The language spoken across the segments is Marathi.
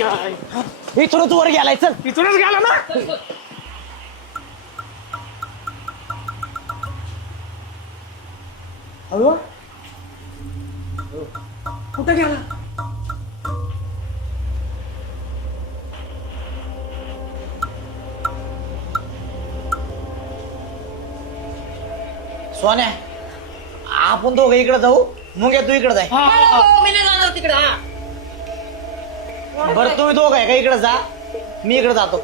इथूनच वर गेलाय चल. इथूनच गेला ना. अहो कुठे गेला? सोन्या आपण दोघं इकडे जाऊ मुंग्या तू इकडे जाय. मी नाही जाणार तिकडे. बरं तुम्ही दोघं आहे का इकडे जा मी इकडे जातो.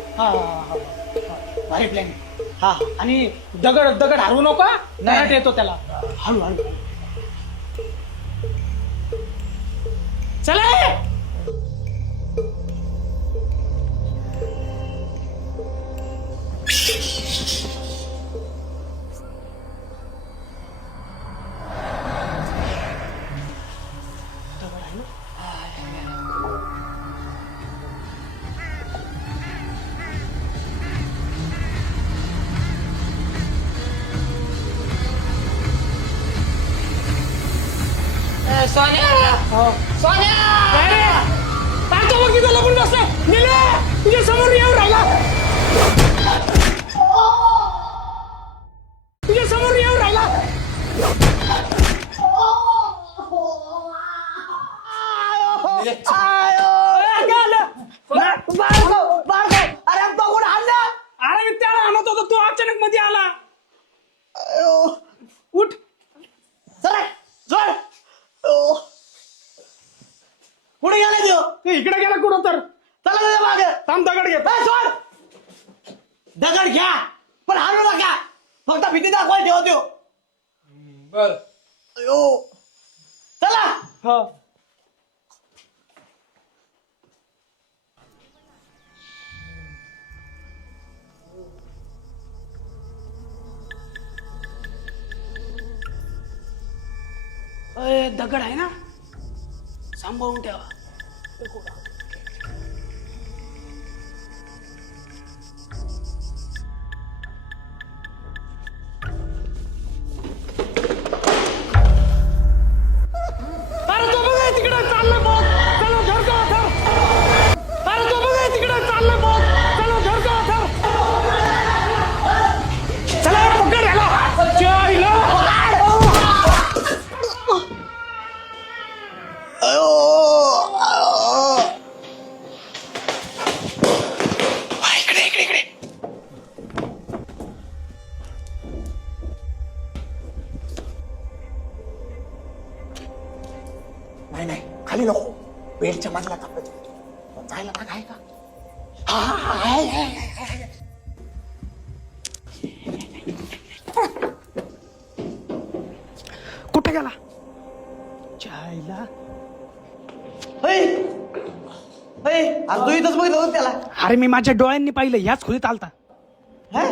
भारी प्लॅन. हा आणि दगड दगड हरवू नका. नाही. नाही येतो त्याला. हळू हळू चला. सोन्या सोन्या पाहतो मग तिथं लपून बसला. निले तुझ्या समोर येऊन राहिला. तुझ्या समोर येऊन राहिला. अरे बघून आणला. अरे मी त्याला आणत होतो तू अचानक मध्ये आला. उठ. चला जोड. पुढे गेला देऊ. ते इकडे गेला कुठं तर. चला तुझ्या मागे. थांब दगड घे. सोड. दगड घ्या पण हारू नका. फक्त भीती दाखवायला ठेवा देऊ. बर. चला. हा. दगड आहे ना सांभाळून ठेवा. अरे तो बघा तिकडे चाललं बघ. चला धर का धर. अरे तो बघा तिकडे चाललं बघ. चला धर का धर. चला पकड याला. चायला. इकडे इकडे इकडे. नाही नाही खाली नको. बेडच्या मधला तापत जायला भाग आहे का? हा आहे. कुठे गेला? चायला. तू इथंच बघितलं होतं त्याला. अरे मी माझ्या डोळ्यांनी पाहिलं. ह्याच खोलीत आलता. है?